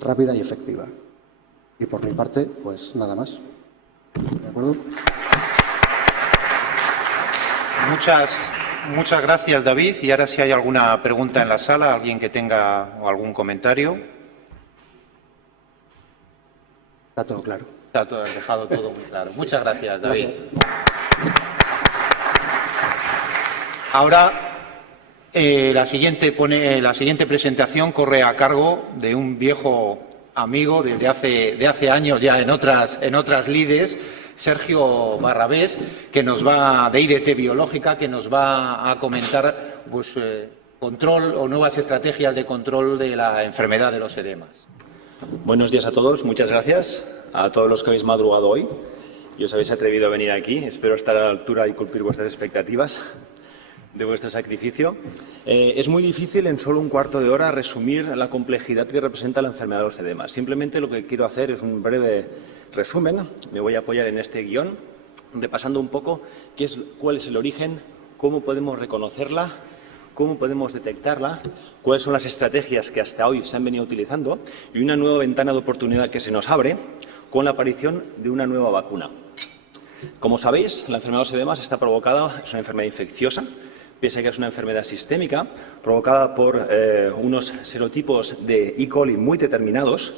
rápida y efectiva. Y por mi parte, pues nada más. ¿De acuerdo? Muchas gracias, David. Y ahora si hay alguna pregunta en la sala, alguien que tenga algún comentario. Está todo claro. Está todo, dejado todo muy claro. Muchas gracias, David. Ahora, la siguiente presentación corre a cargo de un viejo amigo desde hace años ya en otras lides, Sergio Barrabés, que nos va de IDT Biológica, que nos va a comentar pues, control o nuevas estrategias de control de la enfermedad de los edemas. Buenos días a todos, muchas gracias a todos los que habéis madrugado hoy y os habéis atrevido a venir aquí. Espero estar a la altura y cumplir vuestras expectativas de vuestro sacrificio. Es muy difícil en solo un cuarto de hora resumir la complejidad que representa la enfermedad de los edemas. Simplemente lo que quiero hacer es un breve resumen. Me voy a apoyar en este guión, repasando un poco cuál es el origen, cómo podemos reconocerla, cómo podemos detectarla, cuáles son las estrategias que hasta hoy se han venido utilizando y una nueva ventana de oportunidad que se nos abre con la aparición de una nueva vacuna. Como sabéis, la enfermedad de los edemas está provocada, es una enfermedad infecciosa, pese a que es una enfermedad sistémica, provocada por unos serotipos de E. coli muy determinados,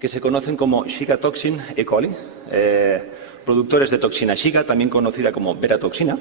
que se conocen como Shiga toxin E. coli, productores de toxina Shiga, también conocida como beta-toxina.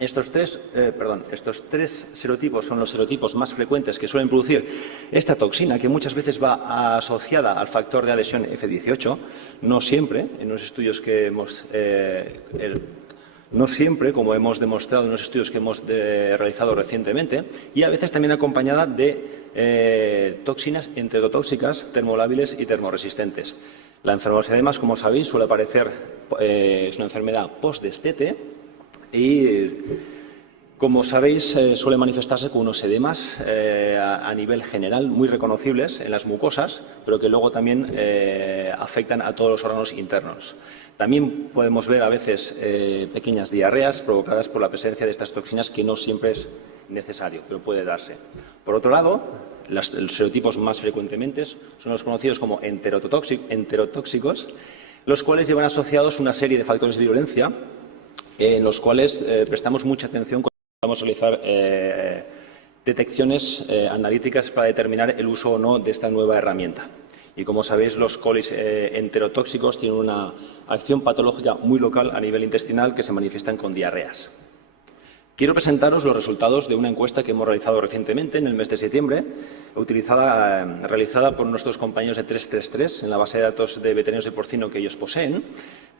Estos tres serotipos son los serotipos más frecuentes que suelen producir esta toxina, que muchas veces va asociada al factor de adhesión F18, no siempre, en los estudios que hemos no siempre, como hemos demostrado en los estudios que hemos realizado recientemente, y a veces también acompañada de toxinas enterotóxicas, termolábiles y termoresistentes. La enfermedad de los edemas, como sabéis, suele aparecer, es una enfermedad post-destete y, como sabéis, suele manifestarse con unos edemas a nivel general muy reconocibles en las mucosas, pero que luego también afectan a todos los órganos internos. También podemos ver a veces pequeñas diarreas provocadas por la presencia de estas toxinas, que no siempre es necesario, pero puede darse. Por otro lado, los serotipos más frecuentemente son los conocidos como enterotóxicos, los cuales llevan asociados una serie de factores de virulencia en los cuales prestamos mucha atención cuando vamos a realizar detecciones analíticas para determinar el uso o no de esta nueva herramienta. Y como sabéis, los colis enterotóxicos tienen una acción patológica muy local a nivel intestinal que se manifiestan con diarreas. Quiero presentaros los resultados de una encuesta que hemos realizado recientemente, en el mes de septiembre, realizada por nuestros compañeros de 333 en la base de datos de veterinarios de porcino que ellos poseen.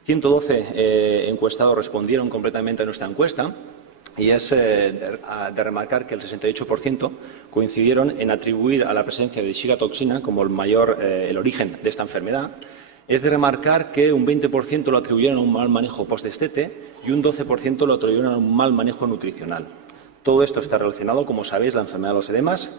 112 encuestados respondieron completamente a nuestra encuesta y es de remarcar que el 68% coincidieron en atribuir a la presencia de Shiga toxina como el origen de esta enfermedad. Es de remarcar que un 20% lo atribuyeron a un mal manejo post-destete y un 12% lo atribuyeron a un mal manejo nutricional. Todo esto está relacionado, como sabéis, la enfermedad de los edemas.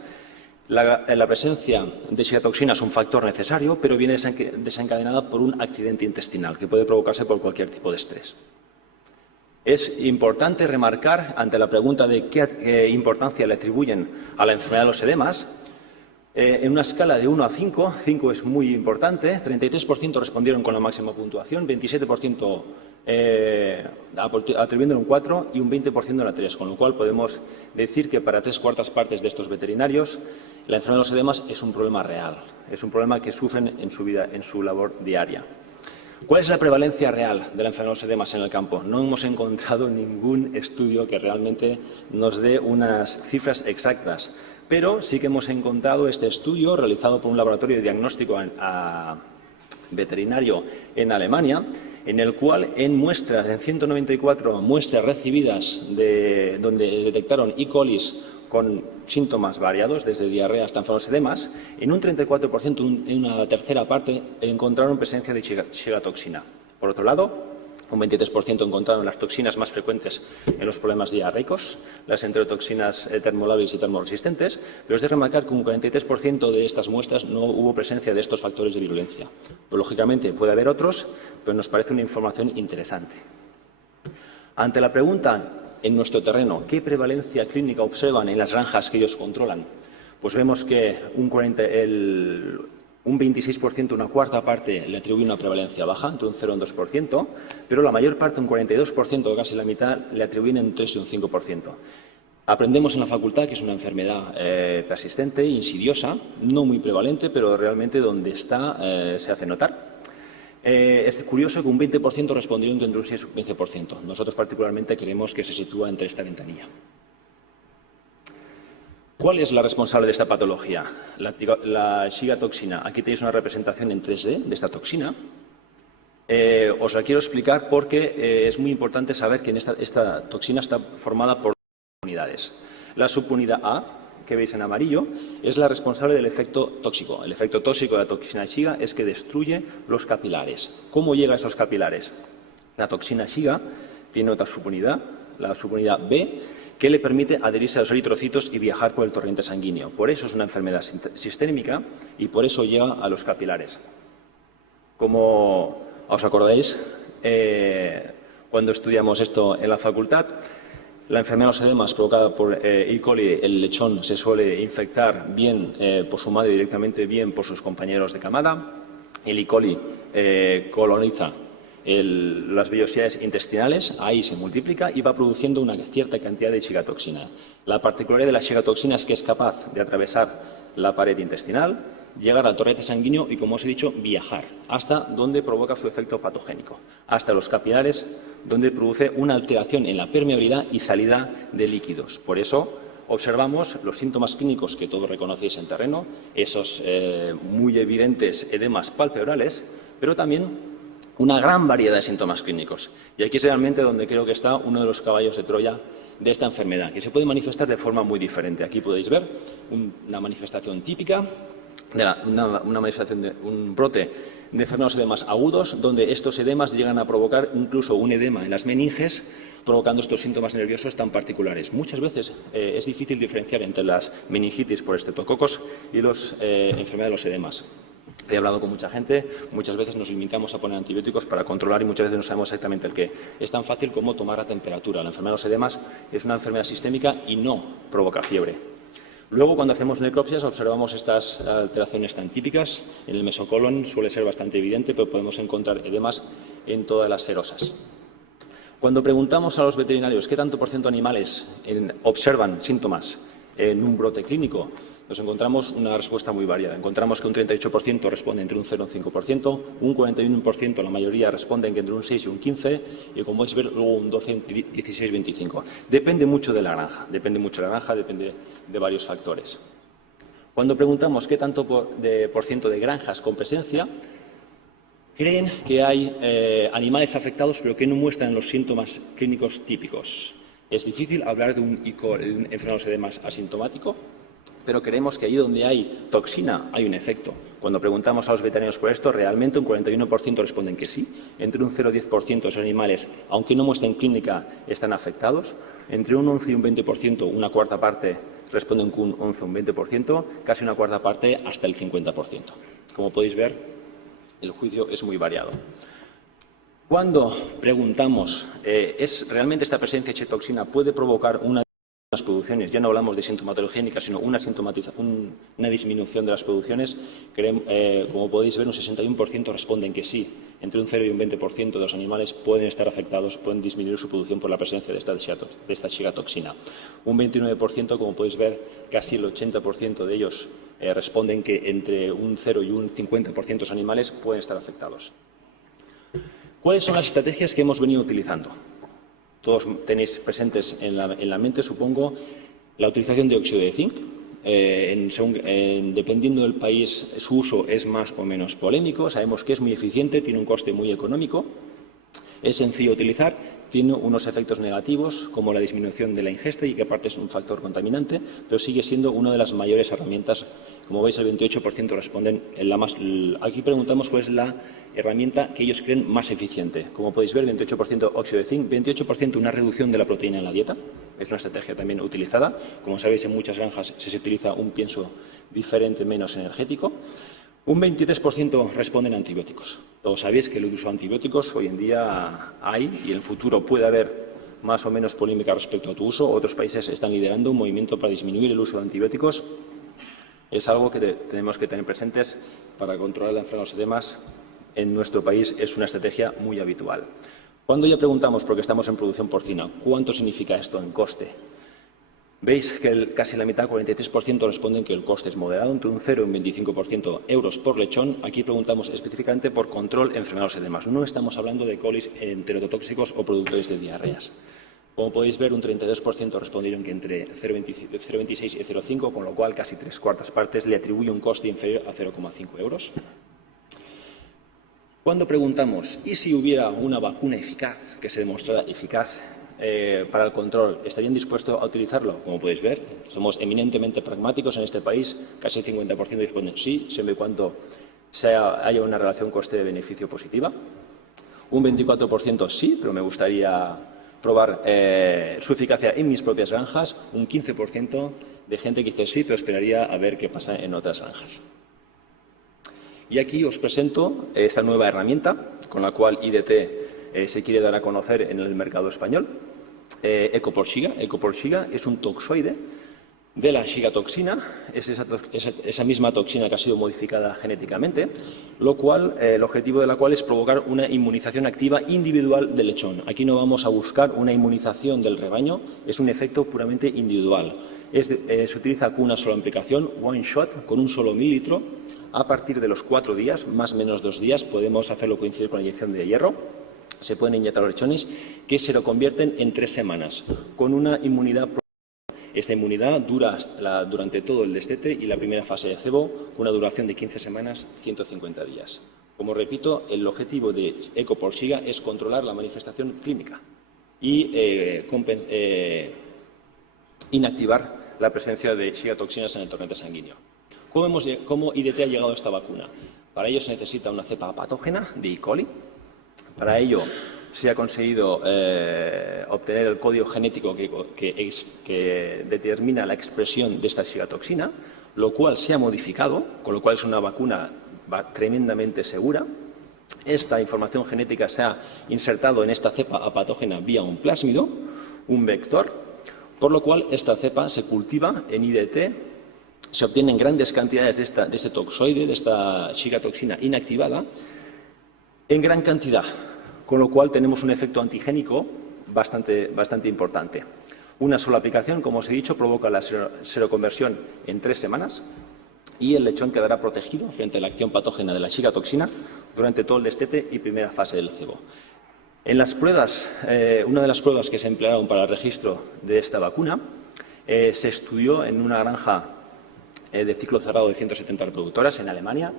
La presencia de Shiga toxina es un factor necesario, pero viene desencadenada por un accidente intestinal que puede provocarse por cualquier tipo de estrés. Es importante remarcar, ante la pregunta de qué importancia le atribuyen a la enfermedad de los edemas, en una escala de 1 a 5, 5 es muy importante, 33% respondieron con la máxima puntuación, 27% atribuyéndole un 4 y un 20% una 3, con lo cual podemos decir que para 3/4 partes de estos veterinarios la enfermedad de los edemas es un problema real, es un problema que sufren en su vida, en su labor diaria. ¿Cuál es la prevalencia real de la enfermedad de los edemas en el campo? No hemos encontrado ningún estudio que realmente nos dé unas cifras exactas, pero sí que hemos encontrado este estudio realizado por un laboratorio de diagnóstico veterinario en Alemania, en el cual en 194 muestras recibidas donde detectaron E. colis con síntomas variados, desde diarrea hasta enfermedad de los edemas, en un 34%, en una tercera parte, encontraron presencia de Shiga toxina. Por otro lado, un 23% encontraron las toxinas más frecuentes en los problemas diarreicos, las enterotoxinas termolábiles y termoresistentes, pero es de remarcar que un 43% de estas muestras no hubo presencia de estos factores de virulencia. Pues, lógicamente, puede haber otros, pero nos parece una información interesante. Ante la pregunta en nuestro terreno, ¿qué prevalencia clínica observan en las granjas que ellos controlan? Pues vemos que Un 26%, una cuarta parte, le atribuye una prevalencia baja, entre un 0 y un 2%, pero la mayor parte, un 42%, casi la mitad, le atribuyen un 3 y un 5%. Aprendemos en la facultad que es una enfermedad persistente, insidiosa, no muy prevalente, pero realmente donde está se hace notar. Es curioso que un 20% respondió entre un 6 y un 15%. Nosotros particularmente creemos que se sitúa entre esta ventanilla. ¿Cuál es la responsable de esta patología? La Shiga toxina. Aquí tenéis una representación en 3D de esta toxina. Os la quiero explicar porque es muy importante saber que esta toxina está formada por unidades. La subunidad A, que veis en amarillo, es la responsable del efecto tóxico. El efecto tóxico de la toxina Shiga es que destruye los capilares. ¿Cómo llega a esos capilares? La toxina Shiga tiene otra subunidad, la subunidad B, que le permite adherirse a los eritrocitos y viajar por el torrente sanguíneo. Por eso es una enfermedad sistémica y por eso llega a los capilares. Como os acordáis, cuando estudiamos esto en la facultad, la enfermedad de los edemas provocada por E. coli, el lechón, se suele infectar bien por su madre directamente, bien por sus compañeros de camada. El E. coli coloniza las vellosidades intestinales, ahí se multiplica y va produciendo una cierta cantidad de chigatoxina. La particularidad de la chigatoxina es que es capaz de atravesar la pared intestinal, llegar al torrente sanguíneo y, como os he dicho, viajar hasta donde provoca su efecto patogénico, hasta los capilares, donde produce una alteración en la permeabilidad y salida de líquidos. Por eso observamos los síntomas clínicos que todos reconocéis en terreno, esos muy evidentes edemas palpebrales, pero también una gran variedad de síntomas clínicos. Y aquí es realmente donde creo que está uno de los caballos de Troya de esta enfermedad, que se puede manifestar de forma muy diferente. Aquí podéis ver una manifestación típica, una manifestación de un brote de enfermedades edemas agudos, donde estos edemas llegan a provocar incluso un edema en las meninges, provocando estos síntomas nerviosos tan particulares. Muchas veces es difícil diferenciar entre las meningitis por estreptococos y las enfermedades de los edemas. He hablado con mucha gente, muchas veces nos limitamos a poner antibióticos para controlar y muchas veces no sabemos exactamente el qué. Es tan fácil como tomar la temperatura. La enfermedad de los edemas es una enfermedad sistémica y no provoca fiebre. Luego, cuando hacemos necropsias, observamos estas alteraciones tan típicas. En el mesocolon suele ser bastante evidente, pero podemos encontrar edemas en todas las serosas. Cuando preguntamos a los veterinarios qué tanto por ciento de animales observan síntomas en un brote clínico, nos encontramos una respuesta muy variada. Encontramos que un 38% responde entre un 0 y un 5%, un 41% la mayoría responden que entre un 6 y un 15%, y como podéis ver, luego un 12, 16, 25%. Depende mucho de la granja, depende de varios factores. Cuando preguntamos qué tanto por ciento de granjas con presencia, creen que hay animales afectados pero que no muestran los síntomas clínicos típicos. Es difícil hablar de un enfermedad de los edemas asintomático, pero creemos que allí donde hay toxina hay un efecto. Cuando preguntamos a los veterinarios por esto, realmente un 41% responden que sí. Entre un 0 y 10% de esos animales, aunque no muestren clínica, están afectados. Entre un 11 y un 20%, una cuarta parte responden con un 11 o un 20%, casi una cuarta parte hasta el 50%. Como podéis ver, el juicio es muy variado. Cuando preguntamos, ¿realmente esta presencia de chitoxina puede provocar las producciones? Ya no hablamos de sintomatología, sino una disminución de las producciones. Como podéis ver, un 61% responden que sí. Entre un 0 y un 20% de los animales pueden estar afectados, pueden disminuir su producción por la presencia de esta chigatoxina. Un 29%, como podéis ver, casi el 80% de ellos responden que entre un 0 y un 50% de los animales pueden estar afectados. ¿Cuáles son las estrategias que hemos venido utilizando? Todos tenéis presentes en la mente, supongo, la utilización de óxido de zinc. Dependiendo del país, su uso es más o menos polémico. Sabemos que es muy eficiente, tiene un coste muy económico, es sencillo de utilizar, tiene unos efectos negativos como la disminución de la ingesta y que aparte es un factor contaminante, pero sigue siendo una de las mayores herramientas. Como veis, el 28% responden. Aquí preguntamos cuál es la herramienta que ellos creen más eficiente. Como podéis ver, 28% óxido de zinc, 28% una reducción de la proteína en la dieta. Es una estrategia también utilizada. Como sabéis, en muchas granjas se utiliza un pienso diferente, menos energético. Un 23% responden a antibióticos. Todos sabéis que el uso de antibióticos hoy en día hay y en el futuro puede haber más o menos polémica respecto a tu uso. Otros países están liderando un movimiento para disminuir el uso de antibióticos. Es algo que tenemos que tener presentes para controlar la enfermedad de los edemas. En nuestro país es una estrategia muy habitual. Cuando ya preguntamos, porque estamos en producción porcina, ¿cuánto significa esto en coste? Veis que casi la mitad, 43%, responden que el coste es moderado, entre un 0 y un 25% euros por lechón. Aquí preguntamos específicamente por control enfermedades y demás. No estamos hablando de colis enterotóxicos o productores de diarreas. Como podéis ver, un 32% respondieron que entre 0,26 y 0,5, con lo cual casi 3/4 partes le atribuye un coste inferior a 0,5 euros. Cuando preguntamos, ¿y si hubiera una vacuna eficaz, que se demostrara eficaz para el control, estarían dispuestos a utilizarlo? Como podéis ver, somos eminentemente pragmáticos en este país. Casi el 50% responden sí, siempre y cuando haya una relación coste-beneficio positiva. Un 24% sí, pero me gustaría probar su eficacia en mis propias granjas. Un 15% de gente que dice sí, pero esperaría a ver qué pasa en otras granjas. Y aquí os presento esta nueva herramienta con la cual IDT se quiere dar a conocer en el mercado español. EcoPorShiga. EcoPorShiga es un toxoide de la shigatoxina, es esa misma toxina que ha sido modificada genéticamente, el objetivo de la cual es provocar una inmunización activa individual del lechón. Aquí no vamos a buscar una inmunización del rebaño, es un efecto puramente individual. Se utiliza con una sola aplicación, one shot, con un solo mililitro. A partir de los 4 días, más o menos 2 días, podemos hacerlo coincidir con la inyección de hierro. Se pueden inyectar los lechones que se lo convierten en 3 semanas, con una inmunidad. Esta inmunidad dura durante todo el destete y la primera fase de cebo, con una duración de 15 semanas, 150 días. Como repito, el objetivo de EcoPorShiga es controlar la manifestación clínica y inactivar la presencia de shigatoxinas en el torrente sanguíneo. ¿Cómo IDT ha llegado a esta vacuna? Para ello se necesita una cepa patógena de E. coli. Para ello se ha conseguido obtener el código genético que determina la expresión de esta shigatoxina, lo cual se ha modificado, con lo cual es una vacuna tremendamente segura. Esta información genética se ha insertado en esta cepa apatógena vía un plásmido, un vector, por lo cual esta cepa se cultiva en IDT. Se obtienen grandes cantidades de este toxoide, de esta shigatoxina inactivada, en gran cantidad, con lo cual tenemos un efecto antigénico bastante importante. Una sola aplicación, como os he dicho, provoca la seroconversión en 3 semanas y el lechón quedará protegido frente a la acción patógena de la shigatoxina durante todo el destete y primera fase del cebo. En las pruebas, una de las pruebas que se emplearon para el registro de esta vacuna se estudió en una granja de ciclo cerrado de 170 reproductoras en Alemania,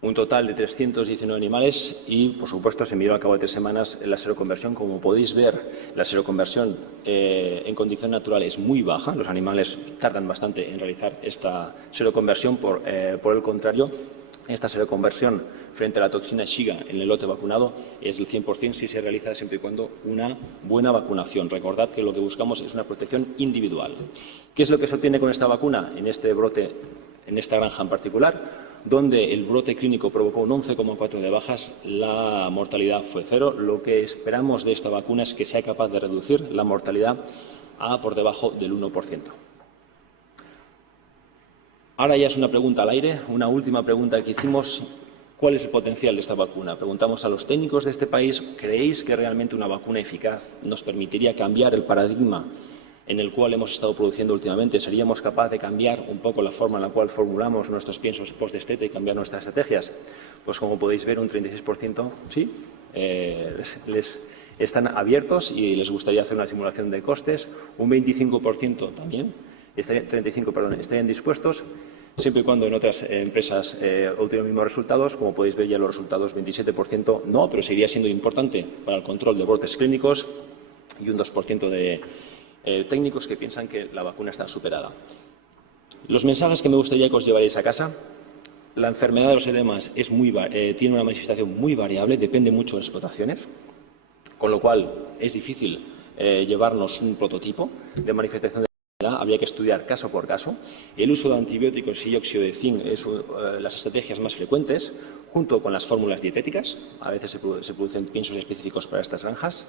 un total de 319 animales y, por supuesto, se miró a cabo de 3 semanas la seroconversión. Como podéis ver, la seroconversión en condición natural es muy baja. Los animales tardan bastante en realizar esta seroconversión. Por el contrario, esta seroconversión frente a la toxina Shiga en el lote vacunado es del 100% si se realiza siempre y cuando una buena vacunación. Recordad que lo que buscamos es una protección individual. ¿Qué es lo que se obtiene con esta vacuna? En este brote, en esta granja en particular, donde el brote clínico provocó un 11,4 de bajas, la mortalidad fue 0. Lo que esperamos de esta vacuna es que sea capaz de reducir la mortalidad a por debajo del 1%. Ahora ya es una pregunta al aire, una última pregunta que hicimos. ¿Cuál es el potencial de esta vacuna? Preguntamos a los técnicos de este país, ¿creéis que realmente una vacuna eficaz nos permitiría cambiar el paradigma en el cual hemos estado produciendo últimamente? ¿Seríamos capaces de cambiar un poco la forma en la cual formulamos nuestros piensos post-destete y cambiar nuestras estrategias? Pues como podéis ver, un 36% sí, les están abiertos y les gustaría hacer una simulación de costes. Un 25% también, estarían dispuestos, siempre y cuando en otras empresas obtienen los mismos resultados. Como podéis ver ya los resultados, 27% no, pero seguiría siendo importante para el control de brotes clínicos, y un 2% de técnicos que piensan que la vacuna está superada. Los mensajes que me gustaría que os llevaréis a casa: la enfermedad de los edemas tiene una manifestación muy variable, depende mucho de las explotaciones, con lo cual es difícil llevarnos un prototipo de manifestación de la enfermedad. Habría que estudiar caso por caso. El uso de antibióticos y óxido de zinc es las estrategias más frecuentes, junto con las fórmulas dietéticas. A veces se producen piensos específicos para estas granjas.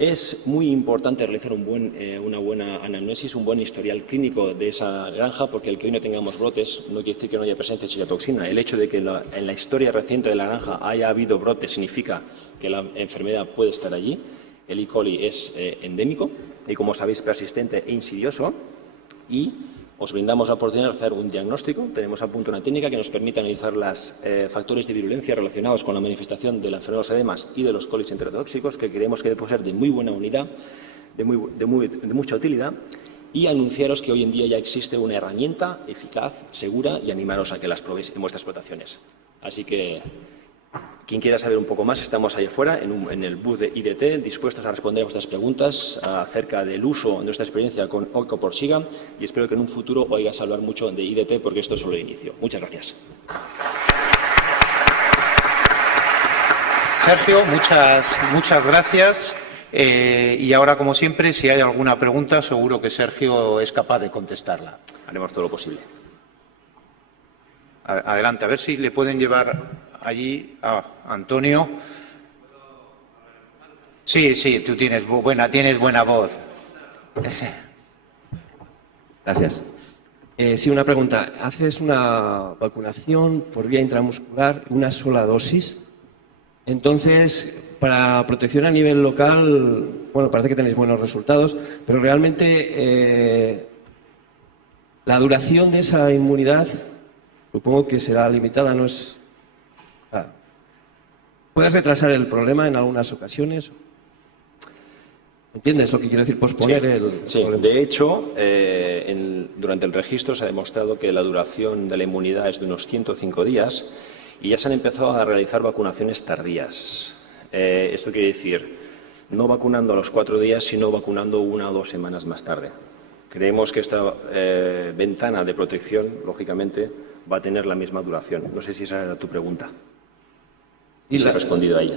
Es muy importante realizar una buena anamnesis, un buen historial clínico de esa granja, porque el que hoy no tengamos brotes no quiere decir que no haya presencia de citotoxina. El hecho de que en la historia reciente de la granja haya habido brotes significa que la enfermedad puede estar allí. El E. coli es endémico y, como sabéis, persistente e insidioso, y os brindamos la oportunidad de hacer un diagnóstico. Tenemos a punto una técnica que nos permite analizar los factores de virulencia relacionados con la manifestación de la enfermedad de los edemas y de los colis enterotóxicos, que creemos que puede ser de muy buena unidad, de mucha utilidad, y anunciaros que hoy en día ya existe una herramienta eficaz, segura, y animaros a que las probéis en vuestras explotaciones. Así que, quien quiera saber un poco más, estamos ahí afuera, en el booth de IDT, dispuestos a responder a vuestras preguntas acerca del uso de nuestra experiencia con Oncoporxiga, y espero que en un futuro oigas hablar mucho de IDT, porque esto es solo el inicio. Muchas gracias. Sergio, muchas gracias. Y ahora, como siempre, si hay alguna pregunta, seguro que Sergio es capaz de contestarla. Haremos todo lo posible. Adelante, a ver si le pueden llevar allí a Antonio. Sí, tú tienes buena voz. Gracias. Sí, una pregunta. ¿Haces una vacunación por vía intramuscular, una sola dosis? Entonces, para protección a nivel local, bueno, parece que tenéis buenos resultados, pero realmente la duración de esa inmunidad, supongo que será limitada, no es... ¿Puedes retrasar el problema en algunas ocasiones? ¿Entiendes lo que quiero decir? Posponer el problema. De hecho, durante el registro se ha demostrado que la duración de la inmunidad es de unos 105 días y ya se han empezado a realizar vacunaciones tardías. Esto quiere decir, no vacunando a los 4 días, sino vacunando 1 o 2 semanas más tarde. Creemos que esta ventana de protección, lógicamente, va a tener la misma duración. No sé si esa era tu pregunta. Y se ha respondido a ella.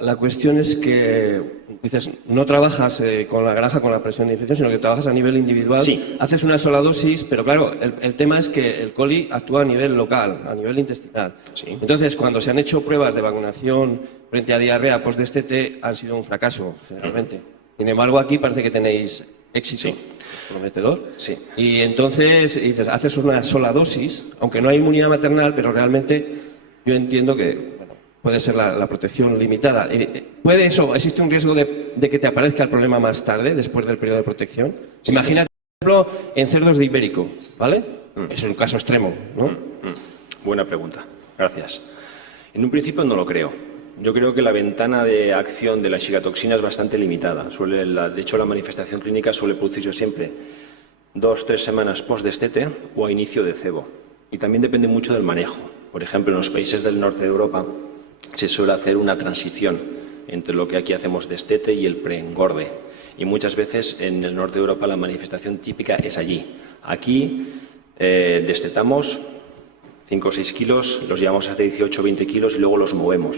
La cuestión es que, dices, no trabajas con la granja con la presión de infección, sino que trabajas a nivel individual. Sí. Haces una sola dosis, pero claro, el tema es que el coli actúa a nivel local, a nivel intestinal. Sí. Entonces, cuando se han hecho pruebas de vacunación frente a diarrea post-destete, han sido un fracaso, generalmente. Sin embargo, aquí parece que tenéis éxito. Sí. Prometedor. Sí. Y entonces, dices, haces una sola dosis, aunque no hay inmunidad maternal, pero realmente yo entiendo que puede ser la protección limitada. ¿Puede eso? ¿Existe un riesgo de que te aparezca el problema más tarde, después del periodo de protección? Sí. Imagínate, por ejemplo, en cerdos de ibérico, ¿vale? Es un caso extremo, ¿no? Buena pregunta. Gracias. En un principio no lo creo. Yo creo que la ventana de acción de la cigatoxina es bastante limitada. De hecho, la manifestación clínica suele producirse siempre 2-3 semanas post-destete o a inicio de cebo. Y también depende mucho del manejo. Por ejemplo, en los países del norte de Europa se suele hacer una transición entre lo que aquí hacemos destete y el preengorde. Y muchas veces en el norte de Europa la manifestación típica es allí. Aquí destetamos 5 o 6 kilos, los llevamos hasta 18 o 20 kilos y luego los movemos.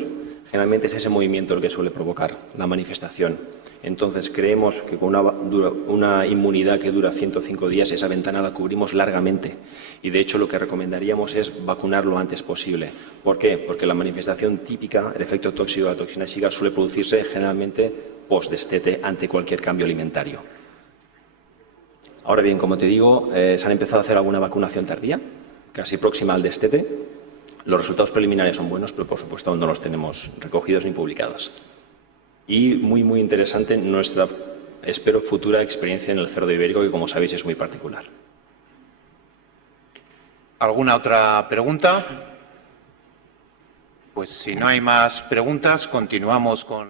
Generalmente es ese movimiento el que suele provocar la manifestación. Entonces, creemos que con una inmunidad que dura 105 días, esa ventana la cubrimos largamente. Y, de hecho, lo que recomendaríamos es vacunar lo antes posible. ¿Por qué? Porque la manifestación típica, el efecto tóxico de la toxina Shiga, suele producirse generalmente post-destete ante cualquier cambio alimentario. Ahora bien, como te digo, se han empezado a hacer alguna vacunación tardía, casi próxima al destete. Los resultados preliminares son buenos, pero por supuesto aún no los tenemos recogidos ni publicados. Y muy interesante nuestra, espero, futura experiencia en el cerdo ibérico, que como sabéis es muy particular. ¿Alguna otra pregunta? Pues si no hay más preguntas, continuamos con...